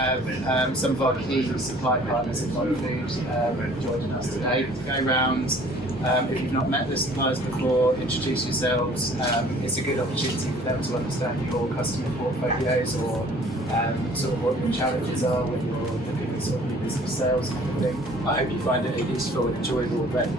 have some of our key supply partners in non-food joining us today to go around. If you've not met the suppliers before, introduce yourselves. It's a good opportunity for them to understand your customer portfolios or sort of what your challenges are when you're looking at sort of new business sales kind of thing. I hope you find it a useful and enjoyable event.